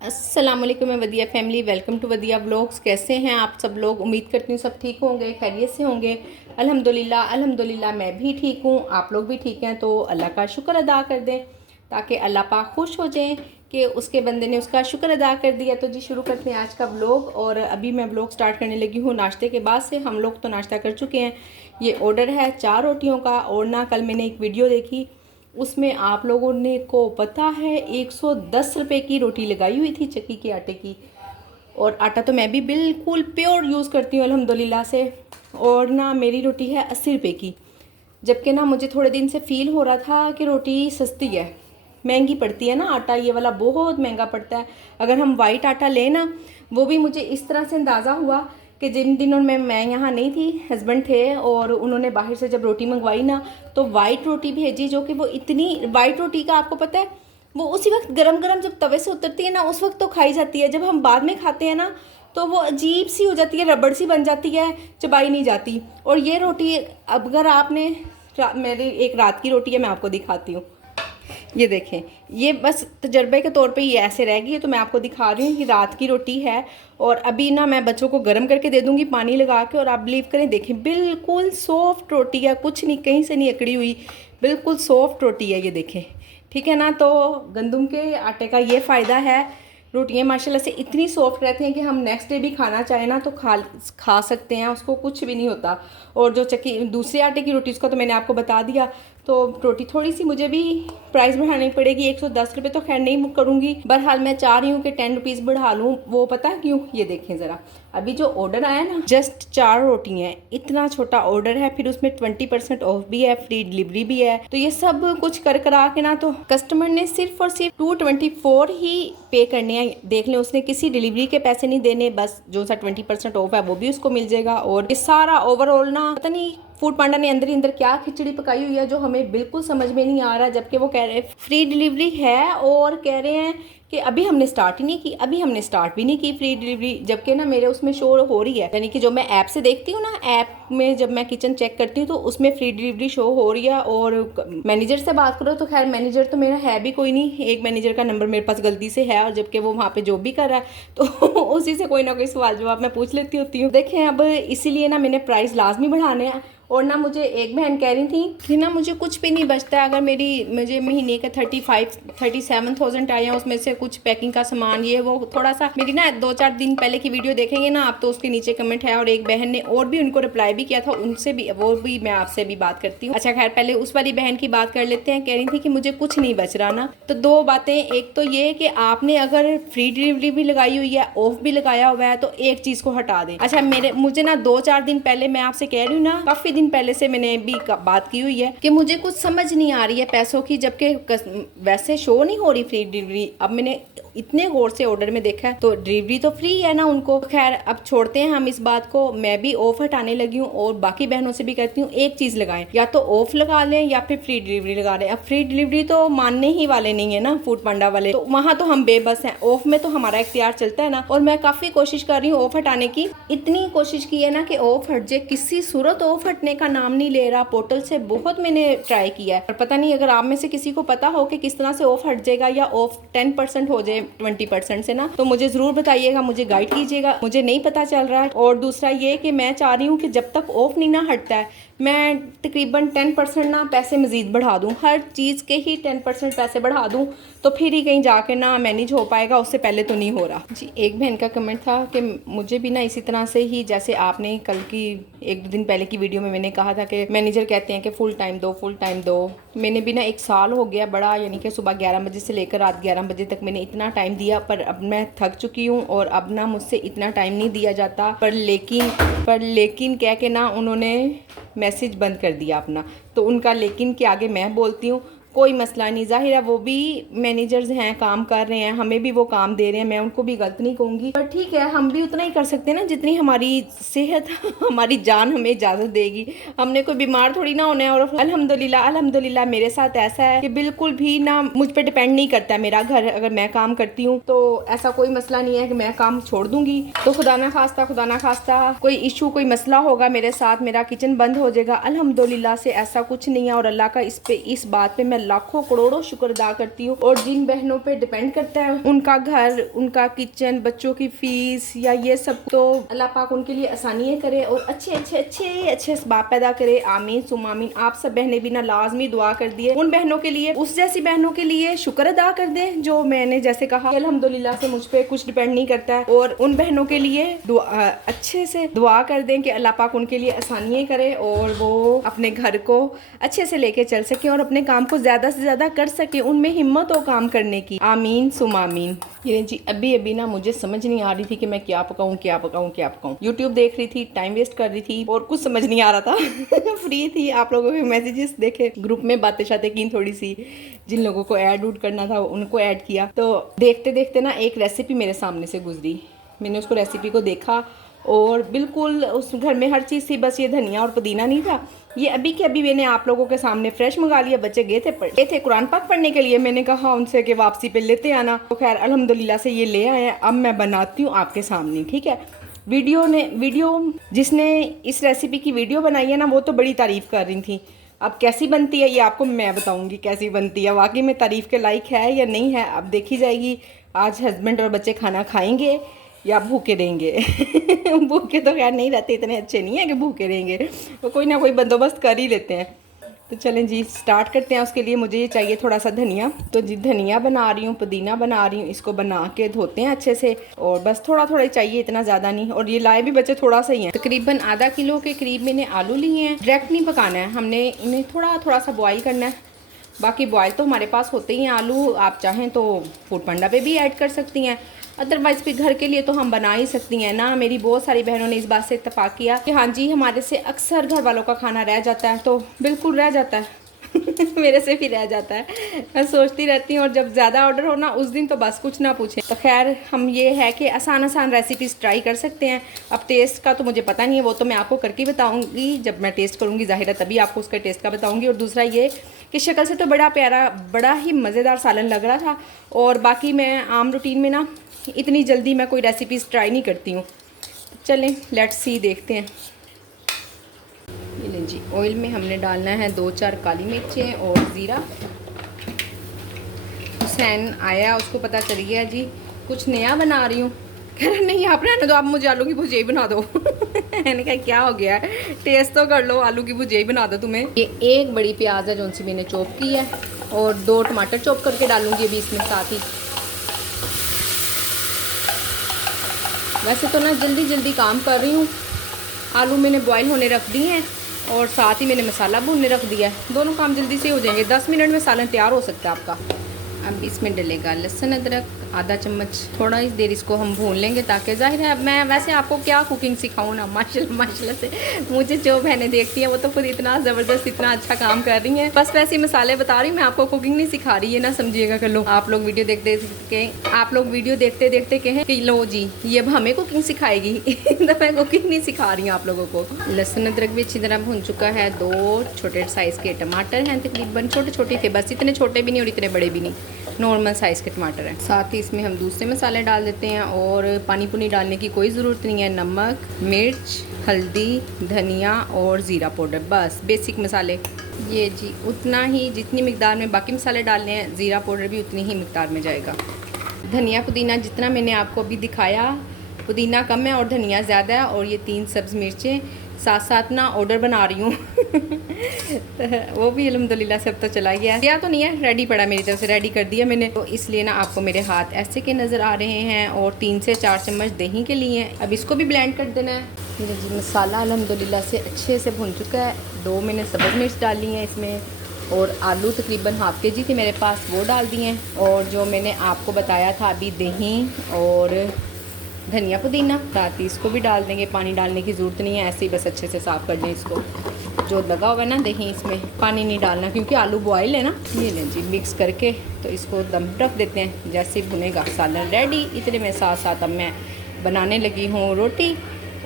अस्सलाम वालेकुम मैं वदिया फैमिली, वेलकम टू वदिया व्लॉग्स। कैसे हैं आप सब लोग? उम्मीद करती हूँ सब ठीक होंगे, खैरियत से होंगे। अल्हम्दुलिल्लाह मैं भी ठीक हूँ, आप लोग भी ठीक हैं। तो अल्लाह का शुक्र अदा कर दें ताकि अल्लाह पाक खुश हो जाएं कि उसके बंदे ने उसका शुक्र अदा कर दिया। तो जी शुरू करते हैं आज का व्लॉग। और अभी मैं व्लॉग स्टार्ट करने लगी हूँ नाश्ते के बाद से। हम लोग तो नाश्ता कर चुके हैं। ये ऑर्डर है 4 रोटियों का। और ना कल मैंने एक वीडियो देखी, उसमें आप लोगों ने को पता है 110 रुपये की रोटी लगाई हुई थी चक्की के आटे की। और आटा तो मैं भी बिल्कुल प्योर यूज़ करती हूँ अल्हम्दुलिल्लाह से। और ना मेरी रोटी है 80 रुपये की, जबकि ना मुझे थोड़े दिन से फ़ील हो रहा था कि रोटी सस्ती है, महंगी पड़ती है ना। आटा ये वाला बहुत महंगा पड़ता है। अगर हम वाइट आटा लें ना, वो भी मुझे इस तरह से अंदाज़ा हुआ कि जिन दिनों में मैं यहाँ नहीं थी, हस्बैंड थे और उन्होंने बाहर से जब रोटी मंगवाई ना, तो वाइट रोटी भेजी, जो कि वो इतनी वाइट रोटी का आपको पता है, वो उसी वक्त गरम गरम जब तवे से उतरती है ना, उस वक्त तो खाई जाती है। जब हम बाद में खाते हैं ना, तो वो अजीब सी हो जाती है, रबड़ सी बन जाती है, चबाई नहीं जाती। और ये रोटी अगर आपने मेरी एक रात की रोटी है, मैं आपको दिखाती हूँ। ये देखें, ये बस तजर्बे के तौर पे ये ऐसे रह गई है, तो मैं आपको दिखा रही हूँ कि रात की रोटी है। और अभी ना मैं बच्चों को गर्म करके दे दूँगी पानी लगा के। और आप बिलीव करें, देखें बिल्कुल सॉफ्ट रोटी है, कुछ नहीं, कहीं से नहीं अकड़ी हुई, बिल्कुल सॉफ्ट रोटी है। ये देखें, ठीक है ना। तो गंदम के आटे का ये फ़ायदा है, रोटियाँ माशाल्लाह से इतनी सॉफ्ट रहती हैं कि हम नेक्स्ट डे भी खाना चाहें ना तो खा सकते हैं, उसको कुछ भी नहीं होता। और जो चक्की दूसरे आटे की रोटी, उसका तो मैंने आपको बता दिया। तो रोटी थोड़ी सी मुझे भी प्राइस बढ़ानी पड़ेगी, 110 रुपये तो खैर नहीं करूँगी। बहरहाल मैं चाह रही हूँ कि 10 रुपीज़ बढ़ा लूँ। वो पता है क्यों? ये देखें ज़रा, अभी जो ऑर्डर आया ना, जस्ट 4 रोटी हैं, इतना छोटा ऑर्डर है, फिर उसमें 20% ऑफ भी है, फ्री डिलीवरी भी है। तो ये सब कुछ कर करा के ना, तो कस्टमर ने सिर्फ और सिर्फ 224 ही पे करने हैं। देख लें, उसने किसी डिलीवरी के पैसे नहीं देने, बस जो सा 20% ऑफ है वो भी उसको मिल जाएगा। और ये सारा ओवरऑल ना, पता नहीं फूड पांडा ने अंदर ही अंदर क्या खिचड़ी पकाई हुई है जो हमें बिल्कुल समझ में नहीं आ रहा। जबकि वो कह रहे हैं फ्री डिलीवरी है, और कह रहे हैं कि अभी हमने स्टार्ट ही नहीं की, अभी हमने स्टार्ट भी नहीं की फ्री डिलीवरी। जबकि ना मेरे उसमें शो हो रही है, यानी कि जो मैं ऐप से देखती हूँ ना, ऐप में जब मैं किचन चेक करती हूँ तो उसमें फ्री डिलीवरी शो हो रही है। और मैनेजर से बात करो तो खैर मैनेजर तो मेरा है भी कोई नहीं, एक मैनेजर का नंबर मेरे पास गलती से है, और जबकि वो वहाँ पे जॉब भी कर रहा है, तो उसी से कोई ना कोई सवाल जवाब मैं पूछ लेती होती हूँ। देखें, अब इसीलिए ना मैंने प्राइस लाजमी बढ़ाने हैं। और ना मुझे एक बहन कह रही थी कि ना मुझे कुछ भी नहीं बचता है, अगर मुझे महीने का 37,000 आए हैं, उसमें से कुछ पैकिंग का सामान ये वो थोड़ा सा। मेरी ना 2-4 दिन पहले की वीडियो देखेंगे ना आप, तो उसके नीचे कमेंट है, और एक बहन ने और भी उनको रिप्लाई भी किया था, उनसे भी वो भी मैं आपसे भी बात करती हूँ। अच्छा खैर, पहले उस वाली बहन की बात कर लेते हैं। कह रही थी कि मुझे कुछ नहीं बच रहा ना। तो 2 बातें, एक तो ये कि आपने अगर फ्री डिलीवरी भी लगाई हुई है, ऑफ भी लगाया हुआ है, तो एक चीज़ को हटा दें। अच्छा, मुझे ना 2-4 दिन पहले, मैं आपसे कह रही हूँ ना, काफ़ी दिन पहले से मैंने भी बात की हुई है कि मुझे कुछ समझ नहीं आ रही है पैसों की, जबकि वैसे शो नहीं हो रही फ्री डिलीवरी। अब मैंने इतने गौर से ऑर्डर में देखा है तो डिलीवरी तो फ्री है ना उनको। खैर अब छोड़ते हैं हम इस बात को, मैं भी ऑफ हटाने लगी हूँ और बाकी बहनों से भी कहती हूँ एक चीज़ लगाएं, या तो ऑफ लगा लें या फिर फ्री डिलीवरी लगा लें। अब फ्री डिलीवरी तो मानने ही वाले नहीं है ना फूड पांडा वाले, तो वहाँ तो हम बेबस हैं। ऑफ में तो हमारा इख्तियार चलता है ना। और मैं काफ़ी कोशिश कर रही हूँ ऑफ हटाने की, इतनी कोशिश की है ना कि ऑफ हट जाए, किसी सूरत ऑफ हटने का नाम नहीं ले रहा। पोर्टल से बहुत मैंने ट्राई किया है, और पता नहीं अगर आप में से किसी को पता हो कि किस तरह से ऑफ हट जाएगा, या ऑफ 10% हो जाए 20% से ना, तो मुझे ज़रूर बताइएगा, मुझे गाइड कीजिएगा, मुझे नहीं पता चल रहा है। और दूसरा ये कि मैं चाह रही हूँ कि जब तक ऑफ नहीं ना हटता है, मैं तकरीबन 10% ना पैसे मज़ीद बढ़ा दूँ, हर चीज़ के ही 10% पैसे बढ़ा दूँ, तो फिर ही कहीं जाके ना मैनेज हो पाएगा, उससे पहले तो नहीं हो रहा जी। एक बहन का कमेंट था कि मुझे भी ना इसी तरह से ही, जैसे आपने कल की 1-2 दिन पहले की वीडियो में मैंने कहा था कि मैनेजर कहते हैं कि फुल टाइम दो। मैंने भी ना 1 साल हो गया बड़ा, यानी कि सुबह 11 बजे से लेकर रात 11 बजे तक मैंने इतना टाइम दिया, पर अब मैं थक चुकी हूँ और अब ना मुझसे इतना टाइम नहीं दिया जाता। पर लेकिन कह के ना उन्होंने मैसेज बंद कर दिया अपना। तो उनका लेकिन के आगे मैं बोलती हूँ कोई मसला नहीं, जाहिर है वो भी मैनेजर्स हैं, काम कर रहे हैं, हमें भी वो काम दे रहे हैं, मैं उनको भी गलत नहीं कहूँगी। पर ठीक है, हम भी उतना ही कर सकते हैं ना जितनी हमारी सेहत हमारी जान हमें इजाज़त देगी। हमने कोई बीमार थोड़ी ना होना है। और अल्हम्दुलिल्लाह मेरे साथ ऐसा है कि बिल्कुल भी ना मुझ पर डिपेंड नहीं करता है मेरा घर। अगर मैं काम करती हूँ तो ऐसा कोई मसला नहीं है कि मैं काम छोड़ दूँगी, तो खुदा ना खास्ता कोई इशू, कोई मसला होगा मेरे साथ, मेरा किचन बंद हो जाएगा। अल्हम्दुलिल्लाह से ऐसा कुछ नहीं है, और अल्लाह का इस बात पर मैं लाखों करोड़ों शुक्र अदा करती हूँ। और जिन बहनों पे डिपेंड करता है उनका घर, उनका किचन, बच्चों की फीस या ये सब, तो अल्लाह पाक उनके लिए आसानियाँ करे और अच्छे असबाब पैदा करे। आमीन सुम आमीन। आप सब बहनें भी ना लाजमी दुआ कर दिए उन बहनों के लिए, उस जैसी बहनों के लिए शुक्र अदा कर दें जो मैंने जैसे कहा अल्हम्दुलिल्लाह से मुझ पे कुछ डिपेंड नहीं करता है। और उन बहनों के लिए अच्छे से दुआ कर दें कि अल्लाह पाक उनके लिए आसानियाँ करे और वो अपने घर को अच्छे से लेके चल सके और अपने काम को ज़्यादा से ज़्यादा कर सके, उनमें हिम्मत हो काम करने की। आमीन सुम आमीन। ये जी अभी ना मुझे समझ नहीं आ रही थी कि मैं क्या पकाऊं। यूट्यूब देख रही थी, टाइम वेस्ट कर रही थी और कुछ समझ नहीं आ रहा था। फ्री थी, आप लोगों के मैसेजेस देखे, ग्रुप में बातें शातें की थोड़ी सी, जिन लोगों को ऐड उड करना था उनको ऐड किया। तो देखते देखते ना एक रेसिपी मेरे सामने से गुजरी। मैंने उसको रेसिपी को देखा और बिल्कुल उस घर में हर चीज़ थी, बस ये धनिया और पुदीना नहीं था। ये अभी के अभी मैंने आप लोगों के सामने फ्रेश मंगा लिया। बच्चे गए थे कुरान पाक पढ़ने के लिए। मैंने कहा उनसे कि वापसी पे लेते आना, तो खैर अल्हम्दुलिल्लाह से ये ले आए। अब मैं बनाती हूँ आपके सामने, ठीक है। वीडियो जिसने इस रेसिपी की वीडियो बनाई है ना, वो तो बड़ी तारीफ़ कर रही थी। अब कैसी बनती है ये आपको मैं बताऊंगी कैसी बनती है, वाकई में तारीफ़ के लायक है या नहीं है अब देखी जाएगी। आज हस्बैंड और बच्चे खाना खाएंगे या भूखे रहेंगे। भूखे तो खैर नहीं रहते, इतने अच्छे नहीं है कि भूखे रहेंगे, तो कोई ना कोई बंदोबस्त कर ही लेते हैं। तो चलें जी स्टार्ट करते हैं। उसके लिए मुझे ये चाहिए थोड़ा सा धनिया। तो जी धनिया बना रही हूँ, पुदीना बना रही हूँ। इसको बना के धोते हैं अच्छे से और बस थोड़ा थोड़ा ही चाहिए, इतना ज़्यादा नहीं। और ये लाए भी बच्चे थोड़ा सा ही हैं। तकरीबन आधा किलो के करीब मैंने आलू लिए हैं। डायरेक्ट नहीं पकाना है हमने, इन्हें थोड़ा थोड़ा सा बॉयल करना है। बाकी बॉयल तो हमारे पास होते ही हैं आलू, आप चाहें तो फूड पांडा पे भी ऐड कर सकती हैं, अदरवाइज़ भी घर के लिए तो हम बना ही सकती हैं ना। मेरी बहुत सारी बहनों ने इस बात से इत्तेफाक किया कि हाँ जी हमारे से अक्सर घर वालों का खाना रह जाता है, तो बिल्कुल रह जाता है। मेरे से भी रह जाता है, मैं सोचती रहती हूँ। और जब ज़्यादा ऑर्डर हो ना उस दिन तो बस कुछ ना पूछें। तो खैर हम ये है कि आसान रेसिपीज़ ट्राई कर सकते हैं। अब टेस्ट का तो मुझे पता नहीं है, वो तो मैं आपको करके बताऊँगी जब मैं टेस्ट करूँगी, ज़ाहिर है तभी आपको उसका टेस्ट का बताऊँगी। और दूसरा ये कि शक्ल से तो बड़ा प्यारा, बड़ा ही मज़ेदार सालन लग रहा था। और बाकी मैं आम रूटीन में ना इतनी जल्दी मैं कोई रेसिपीज़ ट्राई नहीं करती हूँ। चलें लेट्स सी, देखते हैं। ये लें जी, ऑयल में हमने डालना है 2-4 काली मिर्चें और ज़ीरा। हुसैन आया, उसको पता चल गया जी कुछ नया बना रही हूँ। कह रहा नहीं आप रहने दो, आप मुझे आलू की भुजिया बना दो। मैंने कहा क्या हो गया है, टेस्ट तो कर लो, आलू की भुजिया बना दो तुम्हें। ये एक बड़ी प्याज है जो सी मैंने चॉप की है और 2 टमाटर चॉप करके डालूंगी अभी इसमें साथ ही। वैसे तो ना जल्दी काम कर रही हूँ। आलू मैंने बॉईल होने रख दिए हैं और साथ ही मैंने मसाला भूनने रख दिया है। दोनों काम जल्दी से हो जाएंगे, 10 मिनट में सालन तैयार हो सकता है आपका। अब इसमें डलेगा लहसुन अदरक आधा चम्मच। थोड़ा ही देर इसको हम भून लेंगे ताकि ज़ाहिर है, अब मैं वैसे आपको क्या कुकिंग सिखाऊँ ना, माशाल्लाह से मुझे जो बहनें देखती हैं वो तो खुद इतना ज़बरदस्त इतना अच्छा काम कर रही हैं। बस वैसे मसाले बता रही हूँ, मैं आपको कुकिंग नहीं सिखा रही है ना, समझिएगा। कर लो आप लोग वीडियो देखते देखते कहें कि लो जी ये अब हमें कुकिंग सिखाएगी। तो मैं कुकिंग नहीं सिखा रही हूँ आप लोगों को। लहसुन अदरक भी अच्छी तरह भून चुका है। 2 छोटे साइज़ के टमाटर हैं, तकरीबन छोटे थे बस, इतने छोटे भी नहीं और इतने बड़े भी नहीं, नॉर्मल साइज़ के टमाटर हैं। साथ ही इसमें हम दूसरे मसाले डाल देते हैं और पानी पुनी डालने की कोई ज़रूरत नहीं है। नमक, मिर्च, हल्दी, धनिया और ज़ीरा पाउडर, बस बेसिक मसाले। ये जी उतना ही जितनी मिकदार में बाकी मसाले डालने हैं, ज़ीरा पाउडर भी उतनी ही मिकदार में जाएगा। धनिया पुदीना जितना मैंने आपको अभी दिखाया, पुदीना कम है और धनिया ज़्यादा है। और ये 3 सब्ज़ मिर्चें साथ ना ऑर्डर बना रही हूँ। वो भी अल्हम्दुलिल्लाह से अब तो चला गया है, या तो नहीं है, रेडी पड़ा मेरी तरफ से, रेडी कर दिया मैंने, तो इसलिए ना आपको मेरे हाथ ऐसे के नज़र आ रहे हैं। और 3 से 4 चम्मच दही के लिए हैं। अब इसको भी ब्लेंड कर देना है। जी मसाला अल्हम्दुलिल्लाह से अच्छे से भुन चुका है। 2 मैंने सब्ज़ मिर्च डाली हैं इसमें और आलू तकरीबन हाफ़ के जी थे मेरे पास, वो डाल दिए हैं। और जो मैंने आपको बताया था अभी दही और धनिया पुदीना, साथ ही इसको भी डाल देंगे। पानी डालने की ज़रूरत नहीं है, ऐसे ही बस अच्छे से साफ़ कर दें इसको। जो लगा होगा ना दही, इसमें पानी नहीं डालना क्योंकि आलू बॉयल है ना। ये लें जी मिक्स करके तो इसको दम रख देते हैं। जैसे ही भुनेगा सालन रेडी। इतने में साथ अब मैं बनाने लगी हूँ रोटी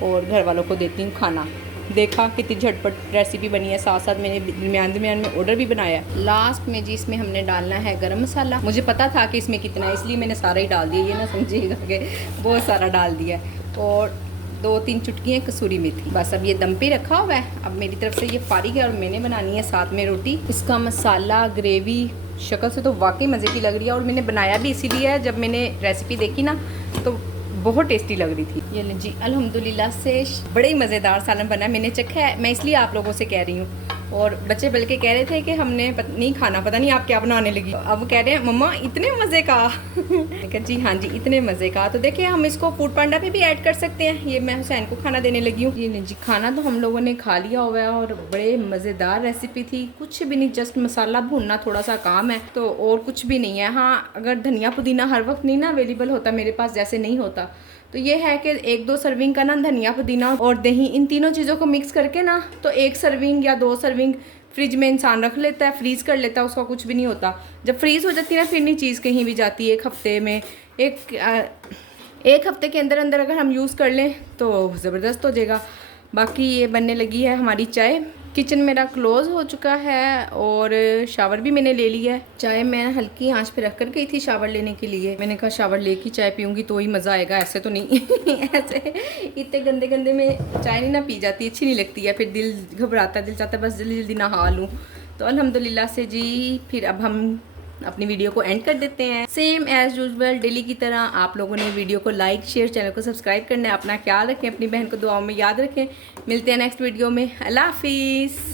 और घर वालों को देती हूँ खाना। देखा कितनी झटपट रेसिपी बनी है। साथ मैंने दरमियान में ऑर्डर भी बनाया है। लास्ट में जी इसमें हमने डालना है गरम मसाला। मुझे पता था कि इसमें कितना है, इसलिए मैंने सारा ही डाल दिया। ये ना समझिएगा कि बहुत सारा डाल दिया। और 2-3 चुटकियाँ कसूरी मेथी। बस अब ये दम पे रखा हुआ है। अब मेरी तरफ से ये फारिग है और मैंने बनानी है साथ में रोटी। इसका मसाला ग्रेवी शक्ल से तो वाकई मज़े की लग रही है और मैंने बनाया भी इसीलिए है, जब मैंने रेसिपी देखी ना तो बहुत टेस्टी लग रही थी। ये ले जी, अल्हम्दुलिल्लाह से बड़े ही मज़ेदार सालन बना। मैंने चखा है, मैं इसलिए आप लोगों से कह रही हूँ। और बच्चे बल्कि कह रहे थे कि हमने नहीं खाना, पता नहीं आप क्या बनाने लगी। अब वो कह रहे हैं मम्मा इतने मज़े का। मैं कहा जी हाँ जी इतने मज़े का। तो देखिए हम इसको फूड पांडा पे भी ऐड कर सकते हैं। ये मैं हुसैन को खाना देने लगी हूँ। ये नहीं जी, खाना तो हम लोगों ने खा लिया हुआ है और बड़े मज़ेदार रेसिपी थी। कुछ भी नहीं, जस्ट मसाला भूनना थोड़ा सा काम है, तो और कुछ भी नहीं है। हाँ, अगर धनिया पुदीना हर वक्त नहीं ना अवेलेबल होता मेरे पास, जैसे नहीं होता, तो ये है कि 1-2 सर्विंग का ना धनिया पुदीना और दही, इन तीनों चीज़ों को मिक्स करके ना तो 1 सर्विंग या 2 सर्विंग फ्रिज में इंसान रख लेता है, फ्रीज़ कर लेता है, उसका कुछ भी नहीं होता। जब फ्रीज़ हो जाती है ना फिर नहीं चीज़ कहीं भी जाती है। 1 हफ्ते में एक हफ्ते के अंदर अंदर अगर हम यूज़ कर लें तो ज़बरदस्त हो जाएगा। बाकी ये बनने लगी है हमारी चाय। किचन मेरा क्लोज़ हो चुका है और शावर भी मैंने ले लिया है। चाय मैं हल्की आंच पे रख कर गई थी शावर लेने के लिए। मैंने कहा शावर लेके चाय पीऊँगी तो ही मज़ा आएगा, ऐसे तो नहीं। ऐसे इतने गंदे गंदे में चाय नहीं ना पी जाती, अच्छी नहीं लगती है। फिर दिल घबराता है, दिल चाहता है बस जल्दी जल्दी नहा लूँ। तो अल्हम्दुलिल्लाह से जी फिर अब हम अपनी वीडियो को एंड कर देते हैं। सेम एज़ यूजुअल डेली की तरह आप लोगों ने वीडियो को लाइक शेयर, चैनल को सब्सक्राइब करना है। अपना ख्याल रखें, अपनी बहन को दुआओं में याद रखें। मिलते हैं नेक्स्ट वीडियो में। अल्लाह हाफिज़।